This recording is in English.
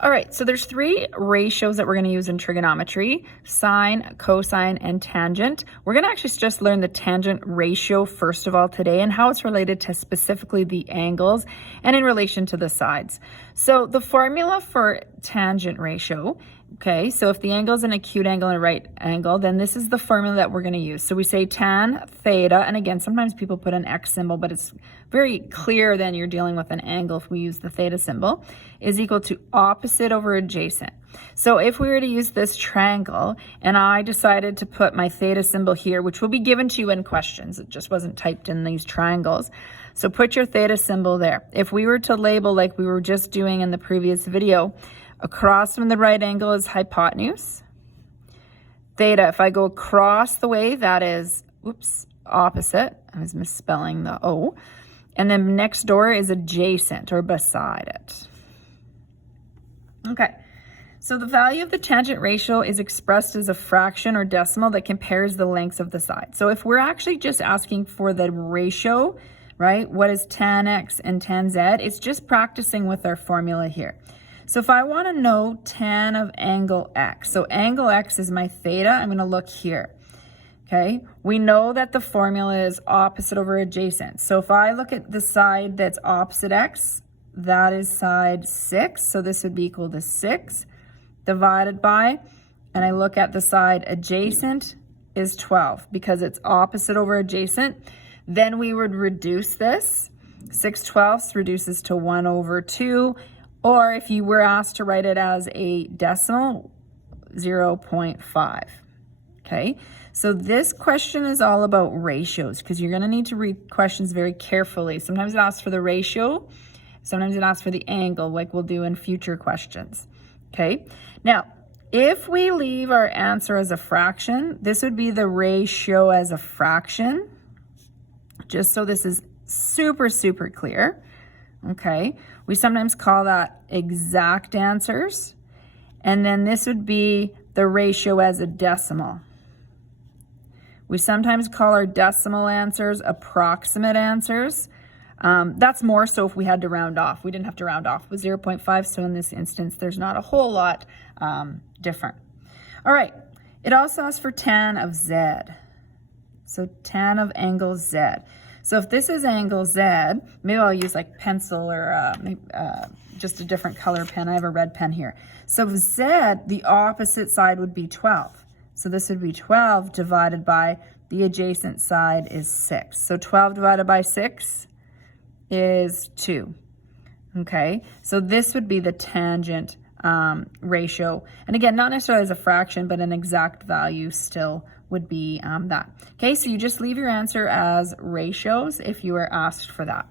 All right, so there's three ratios that we're going to use in trigonometry: sine, cosine, and tangent. We're going to actually just learn the tangent ratio first of all today and how it's related to specifically the angles and in relation to the sides. So the formula for tangent ratio, okay, so if the angle is an acute angle and a right angle, then this is the formula that we're going to use. So we say tan theta, and again, sometimes people put an X symbol, but it's very clear then you're dealing with an angle if we use the theta symbol, is equal to opposite over adjacent. So if we were to use this triangle and I decided to put my theta symbol here, which will be given to you in questions, it just wasn't typed in these triangles. So put your theta symbol there. If we were to label like we were just doing in the previous video, across from the right angle is hypotenuse. Theta, if I go across the way, that is, opposite. I was misspelling the O. And then next door is adjacent or beside it. Okay, so the value of the tangent ratio is expressed as a fraction or decimal that compares the lengths of the side. So if we're actually just asking for the ratio, right, what is tan x and tan z, it's just practicing with our formula here. So if I want to know tan of angle x, so angle x is my theta, I'm going to look here. Okay, we know that the formula is opposite over adjacent. So if I look at the side that's opposite x, that is side 6. So this would be equal to 6 divided by, and I look at the side adjacent is 12 because it's opposite over adjacent. Then we would reduce this. 6/12 reduces to 1 over 2. Or if you were asked to write it as a decimal, 0.5. Okay, so this question is all about ratios because you're going to need to read questions very carefully. Sometimes it asks for the ratio, sometimes it asks for the angle, like we'll do in future questions. Okay, now if we leave our answer as a fraction, this would be the ratio as a fraction, just so this is super, super clear. Okay, we sometimes call that exact answers, and then this would be the ratio as a decimal. We sometimes call our decimal answers approximate answers. That's more so if we had to round off. We didn't have to round off with 0.5, so in this instance, there's not a whole lot different. All right, it also asks for tan of z. So tan of angle z. So if this is angle z, maybe I'll use like pencil or just a different color pen. I have a red pen here. So z, the opposite side would be 12. So this would be 12 divided by the adjacent side is 6. So 12 divided by 6 is 2. Okay, so this would be the tangent ratio. And again, not necessarily as a fraction, but an exact value still would be that. Okay, so you just leave your answer as ratios if you were asked for that.